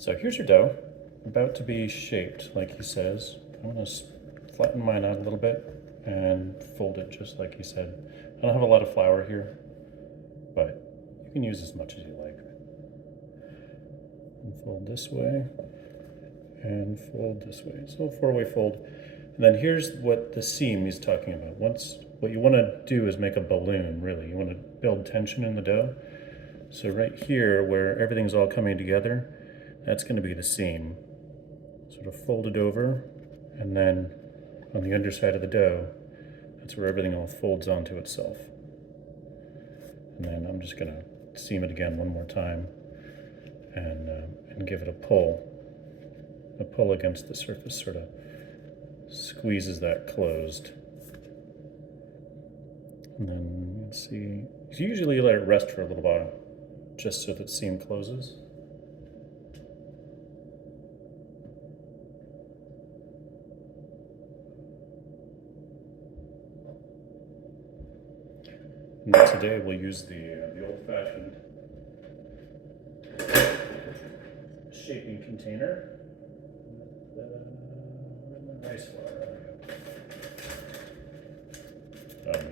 So here's your dough, about to be shaped like he says. I'm gonna flatten mine out a little bit and fold it just like he said. I don't have a lot of flour here, but you can use as much as you like. And fold this way and fold this way. So a four-way fold. And then here's what the seam he's talking about. What you want to do is make a balloon, really. You want to build tension in the dough. So right here, where everything's all coming together, that's going to be the seam. Sort of fold it over, and then on the underside of the dough, that's where everything all folds onto itself. And then I'm just going to seam it again one more time and give it a pull. A pull against the surface sort of squeezes that closed. And then let's see, usually you let it rest for a little while, just so that seam closes. And today we'll use the old-fashioned shaping container. Rice flour.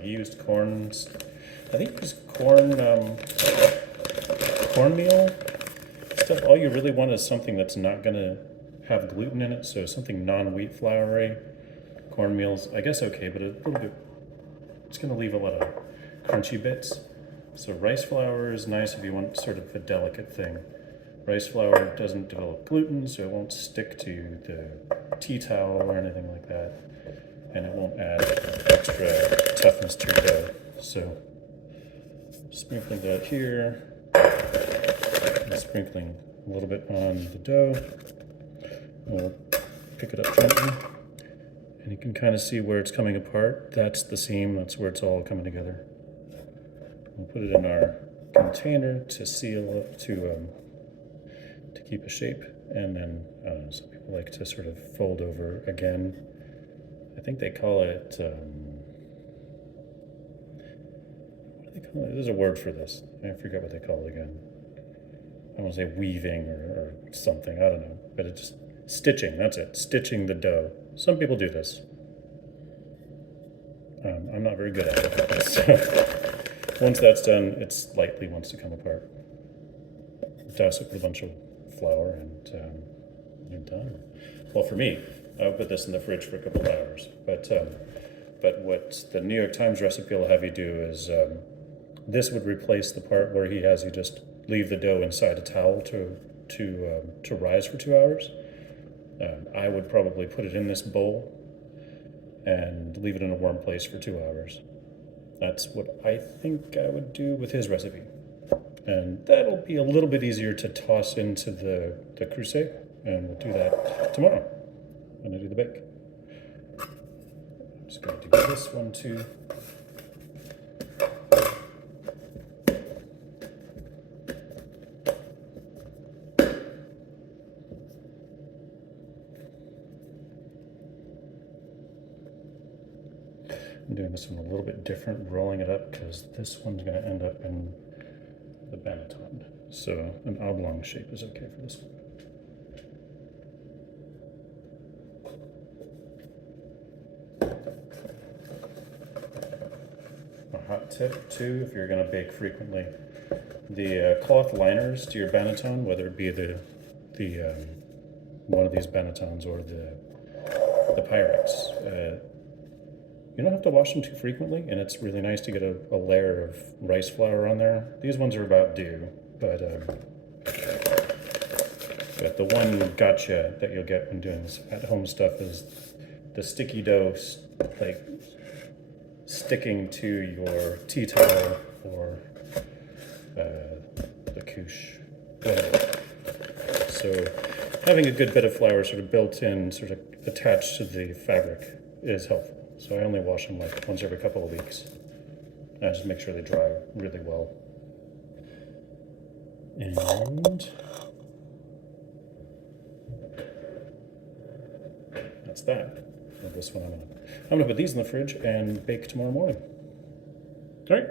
He used corn. I think he used cornmeal stuff. All you really want is something that's not going to have gluten in it, so something non-wheat floury. Cornmeal's, I guess, okay, but a little bit. It's going to leave a lot of crunchy bits. So rice flour is nice if you want sort of a delicate thing. Rice flour doesn't develop gluten, so it won't stick to the tea towel or anything like that, and it won't add extra toughness to your dough. So sprinkling that here, and sprinkling a little bit on the dough. We'll pick it up gently, and you can kind of see where it's coming apart. That's the seam, that's where it's all coming together. We'll put it in our container to seal it, to keep a shape, and then some people like to sort of fold over again. I think they call it, what do they call it? There's a word for this. I forget what they call it again. I want to say weaving or something, I don't know. But it's just stitching, that's it, stitching the dough. Some people do this. I'm not very good at it. So once that's done, it slightly wants to come apart. Douse it with a bunch of flour and you're done. Well, for me, I would put this in the fridge for a couple of hours. But what the New York Times recipe will have you do is this would replace the part where he has you just leave the dough inside a towel to rise for 2 hours. I would probably put it in this bowl and leave it in a warm place for 2 hours. That's what I think I would do with his recipe. And that'll be a little bit easier to toss into the crusade, and we'll do that tomorrow when I do the bake. I'm just going to do this one too. I'm doing this one a little bit different, rolling it up, because this one's going to end up in the banneton. So an oblong shape is okay for this one. A hot tip too, if you're going to bake frequently, the cloth liners to your banneton, whether it be the one of these bannetons or the Pyrex, you don't have to wash them too frequently, and it's really nice to get a layer of rice flour on there. These ones are about due, but the one gotcha that you'll get when doing this at-home stuff is the sticky dough, like sticking to your tea towel or the couche, whatever. So having a good bit of flour sort of built in, sort of attached to the fabric is helpful. So I only wash them like once every couple of weeks. And I just make sure they dry really well. And that's that. And this one I'm gonna put these in the fridge and bake tomorrow morning. All right.